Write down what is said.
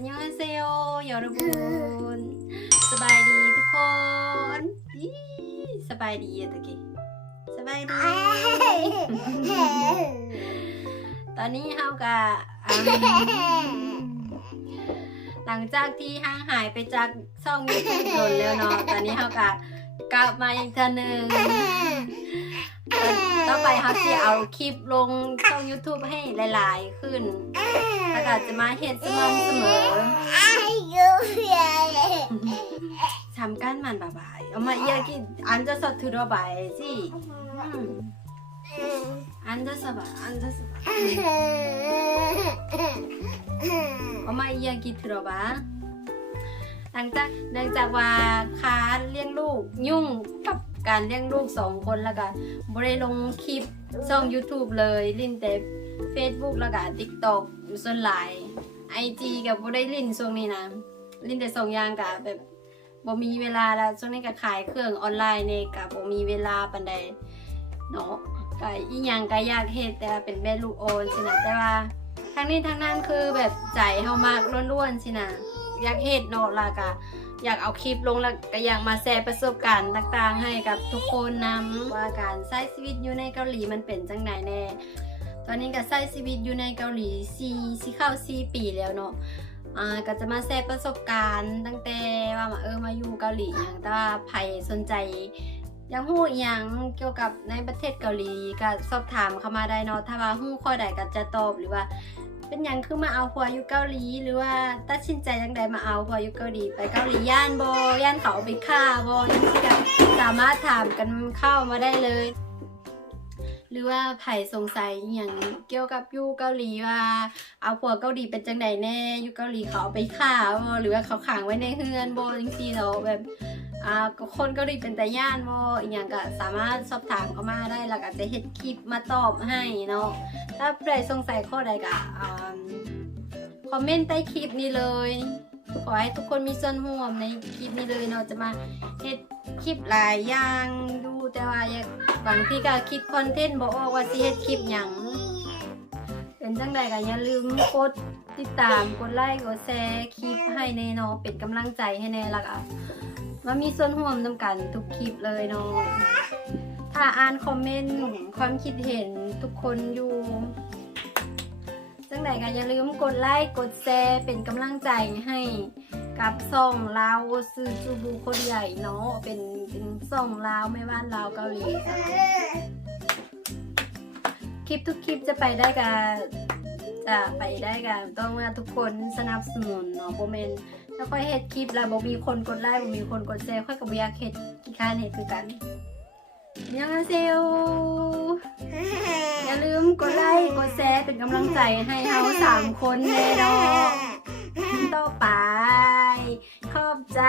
อันยองเซโยยอรบุนสบายดีทุกคนอีสบายดีอะตะกี้สบายดี ตอนนี้เฮากะอืมหลังจากที่ห่างหายไปจากช่องยูทูบโดนแล้วเนาะตอนนี้เฮากะกลับมาอีกเทีนึง ต่อไปเฮาจะเอาคลิปลงช่อง YouTube ให้หลายๆ ขึ้นแล้วก็จะมาเฮ็ดสม่ำเสมอทำก้านมันบ่ายๆเอามาเอียกิอันจะสดถือระบายสิอืมอันจะสบายอันจะสบายเอามาเอียกิถือระบายหลังจากหลังจากว่าค้าเลี้ยงลูกยุ่งกับ การเลี้ยงลูกสองคนแล้วก็บริลงคลิปช่อง YouTube เลยลินแต่ Facebook แล้วก็ TikTok ส่วนหลาย IG กับบริลินช่วงนี้นะลินแต่สองอย่างกับแบบบ่มีเวลาแล้วช่วงนี้ก็ขายเครื่องออนไลน์เนี่ยก็บ่มีเวลาปานใดเนาะก็อีหยังก็อยากเฮ็ดแต่เป็นแม่ลูกโอนสินะแต่ว่าทั้งนี้ทั้งนั้นคือแบบใจเฮามากล้วนๆสินะอยากเฮ็ดเนาะและก็ อยากเอาคลิปลงแล้วก็อยากมาแชร์ประสบการณ์ต่างๆ ให้กับทุกคนนำว่าการใช้ชีวิตอยู่ในเกาหลีมันเป็นจังไดแน่ ตอนนี้ก็ใช้ชีวิตอยู่ในเกาหลี4สิเข้า4ปีแล้วเนาะอ่าก็จะมาแชร์ประสบการณ์ตั้งแต่ว่ามาเออมาอยู่เกาหลีอย่างแต่ว่าใครสนใจยังหู้อหยังเกี่ยวกับในประเทศเกาหลีก็สอบถามเข้ามาได้เนาะถ้าว่าหู้ข้อใดก็จะตอบหรือว่า เป็นยังคือมาเอาผัวอยู่เกาหลี หรือว่าตัดสินใจจังใดมาเอาผัวอยู่เกาหลีไปเกาหลีย่านโบย่านเขาไปฆ่าโบยังที่ก็สามารถถามกันเข้ามาได้เลย หรือว่าไผ่สงสัยอย่างเกี่ยวกับยู่เกาหลีว่า เอาผัวเกาหลีเป็นจังไดแน่ยู่เกาหลีเขาไปฆ่าโบหรือว่าเขาขังไว้ในเฮือนโบ่จังซี่เนาแบบ อ่าคนเกาหลีเป็นแต่ย่านบ่อีหยังก็สามารถสอบถามเข้ามาได้แล้วก็จะเฮ็ดคลิปมาตอบให้เนาะถ้าใครสงสัยข้อใดก็อ่าคอมเมนต์ใต้คลิปนี้เลย ขอให้ทุกคนมีส่วนร่วมในคลิปนี้เลยเนาะจะมาเฮ็ดคลิปหลายอย่างดูแต่ว่าอยากบางทีก็คิดคอนเทนต์บ่ออกว่าสิเฮ็ดคลิปหยังเป็นจังใดก็อย่าลืมกดติดตามกดไลค์กดแชร์คลิปให้แน่เนาะเป็นกำลังใจให้แน่ล้วก็ มามีส่วนร่วมนำกันทุกคลิปเลยเนาะถ้าอ่านคอมเมนต์ความคิดเห็นทุกคนอยู่จังใดก็อย่าลืมกดไลค์กดแชร์เป็นกำลังใจให้กับซ่องลาวซือจูบูคนใหญ่เนาะเป็นเป็นซ่องลาวไม่ว่านลาวเกาหลีคลิปทุกคลิปจะไปได้กับจะไปได้กับต้องว่าทุกคนสนับสนุนเนาะโบเมนต์ ถ้าค่อยเฮ็ดคลิปแล้วบ่มีคนกดไลค์บ่มีคนกดแชร์ค่อยกับบ่อยากเฮ็ดกี่ค้านเฮ็ดคือกันยังเซลอย่าลืมกดไลค์กดแชร์เป็นกำลังใจให้เฮาสามคนเลยเนาะต่อไป ขอบใจ